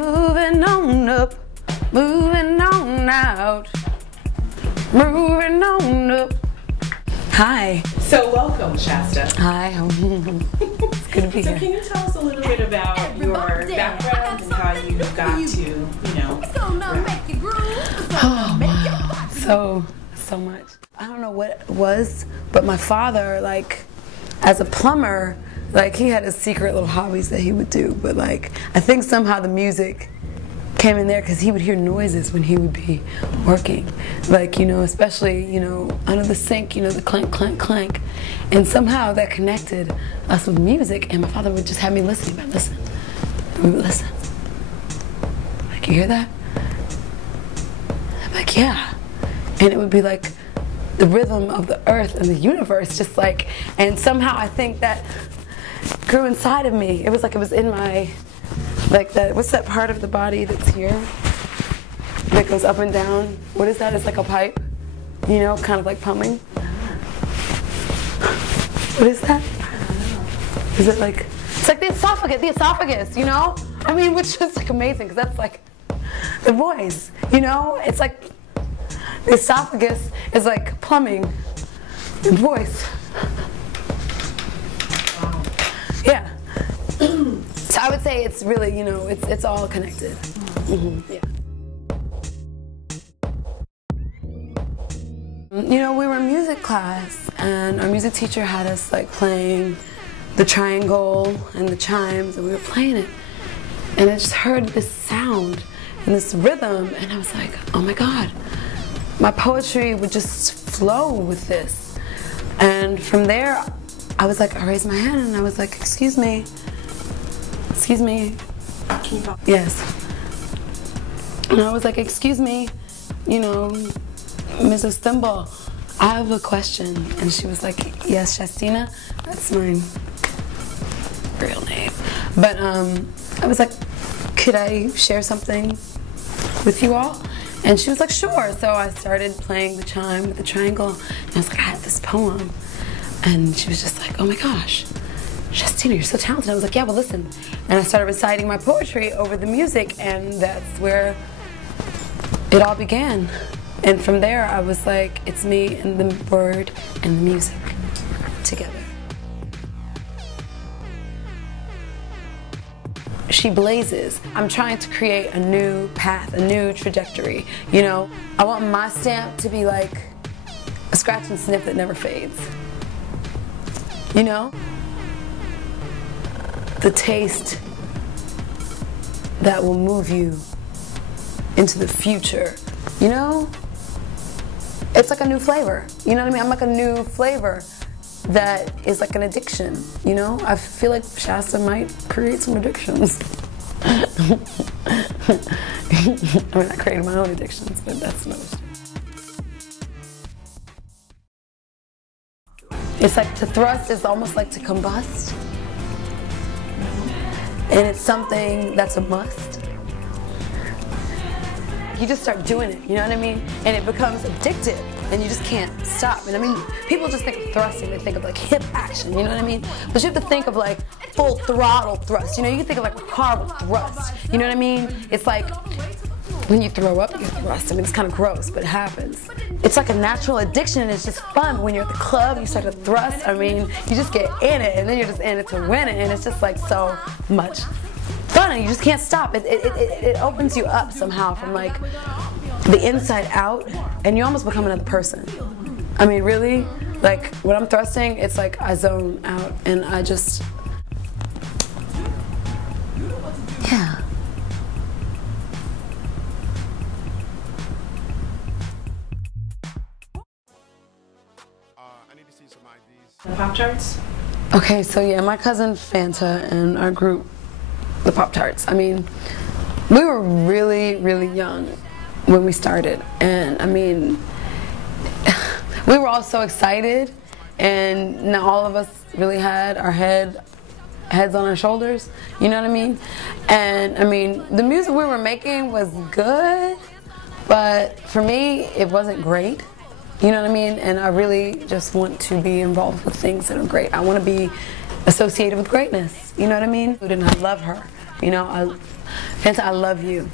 Moving on up, moving on out, moving on up. Hi. So welcome, Shasta. Hi. It's good to be here. So can you tell us a little bit about your background and how you got to, you know, Oh, wow. So much. I don't know what it was, but my father, like, as a plumber, like, he had his secret little hobbies that he would do, but, like, I think somehow the music came in there because he would hear noises when he would be working. Like, you know, especially, you know, under the sink, you know, the clank, clank, clank. And somehow that connected us with music, and my father would just have me listening. But listen. We would listen. Like, you hear that? I'm like, yeah. And it would be like the rhythm of the earth and the universe, just like, and somehow I think that grew inside of me. It was like it was in my, like that, what's that part of the body that's here? That goes up and down? What is that? It's like a pipe, you know, kind of like pumping. What is that? Is it like, it's like the esophagus, you know? I mean, which is like amazing, because that's like the voice, you know? It's like, the esophagus is like plumbing the voice. wow. Yeah. So I would say it's really, you know, it's all connected. Mm-hmm. Yeah. You know, we were in music class, and our music teacher had us like playing the triangle and the chimes, and we were playing it, and I just heard this sound and this rhythm, and I was like, oh my God, my poetry would just flow with this. And from there, I was like, I raised my hand and I was like, excuse me. Yes. And I was like, excuse me, you know, Mrs. Thimble, I have a question. And she was like, yes, Shastina, that's my real name. But I was like, could I share something with you all? And she was like, sure. So I started playing the chime with the triangle, and I was like, I have this poem. And she was just like, oh my gosh, Shastina, you're so talented. I was like, yeah, well, listen. And I started reciting my poetry over the music, and that's where it all began. And from there, I was like, it's me and the word and the music together. She blazes. I'm trying to create a new path, a new trajectory, you know? I want my stamp to be like a scratch and sniff that never fades, you know? The taste that will move you into the future, you know? It's like a new flavor, you know what I mean? I'm like a new flavor that is like an addiction, you know? I feel like Shasta might create some addictions. I mean, I created my own addictions, but that's another story. It's like to thrust is almost like to combust. And it's something that's a must. You just start doing it, you know what I mean? And it becomes addictive, and you just can't stop. And I mean, people just think of thrusting, they think of like hip action, you know what I mean? But you have to think of like full throttle thrust, you know? You can think of like a car with thrust, you know what I mean? It's like when you throw up, you thrust. I mean, it's kind of gross, but it happens. It's like a natural addiction, and it's just fun. But when you're at the club, you start to thrust. I mean, you just get in it, and then you're just in it to win it, and it's just like so much fun, and you just can't stop. It opens you up somehow from like the inside out, and you almost become another person. I mean, really, like when I'm thrusting, it's like I zone out, and I just, yeah. I need to see some IDs. The Pop-Tarts? Okay, so yeah, my cousin Fanta and our group, the Pop-Tarts. I mean, we were really, really young when we started, and I mean, we were all so excited, and now all of us really had our heads on our shoulders, you know what I mean? And I mean, the music we were making was good, but for me, it wasn't great. You know what I mean? And I really just want to be involved with things that are great. I want to be associated with greatness. You know what I mean? And I love her. You know, Fanta, I love you.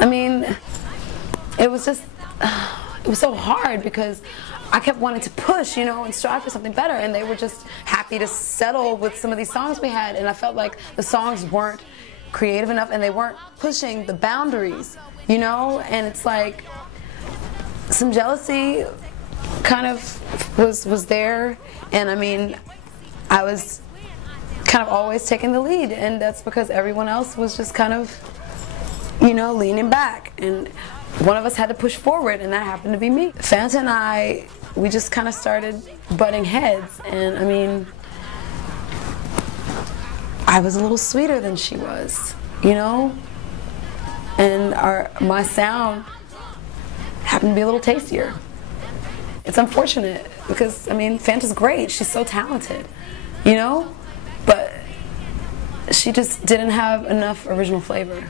I mean, it was just, it was so hard because I kept wanting to push, you know, and strive for something better, and they were just happy to settle with some of these songs we had, and I felt like the songs weren't creative enough and they weren't pushing the boundaries, you know, and it's like some jealousy kind of was there, and I mean, I was kind of always taking the lead, and that's because everyone else was just kind of, you know, leaning back, and one of us had to push forward, and that happened to be me. Fanta and I, we just kind of started butting heads, and I mean, I was a little sweeter than she was, you know, and my sound happened to be a little tastier. It's unfortunate because, I mean, Fanta's great, she's so talented, you know, but she just didn't have enough original flavor.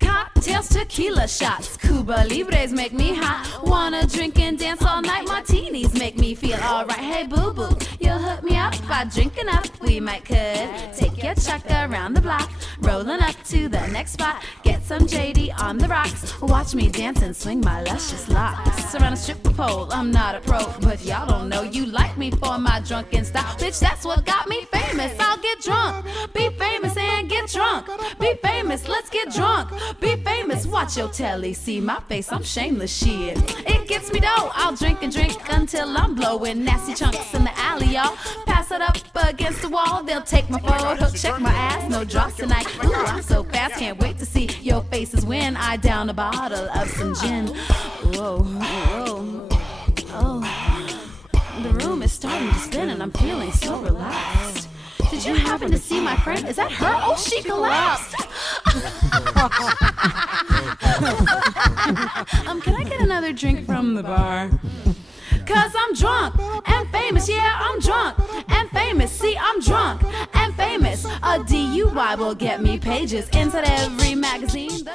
Cocktails, tequila shots, Cuba Libres make me hot. Wanna drink and dance all night, martinis make me feel alright. Hey boo boo, you'll hook me up by drinking up. We might could take your truck around the block, rolling up to the next spot. Get some JD on the rocks, watch me dance and swing my luscious locks around a stripper pole. I'm not a pro, but y'all don't know you like me for my drunken style. Bitch, that's what got me famous. I'll get drunk, be famous and get drunk. Be famous, let's get drunk. Be famous, watch your telly, see my face, I'm shameless shit. It gets me though, I'll drink and drink until I'm blowing nasty chunks in the alley, y'all. Pass it up against the wall, they'll take my photo, check my ass, no drops tonight. Ooh, I'm so fast, can't wait to see your faces when I down a bottle of some gin. Whoa, whoa, oh. The room is starting to spin and I'm feeling so relaxed. Did you happen to see my friend? Is that her? Oh, she collapsed. Can I get another drink from the bar? Cause I'm drunk and famous, yeah, I'm drunk and famous. See, I'm drunk and famous. A DUI will get me pages inside every magazine.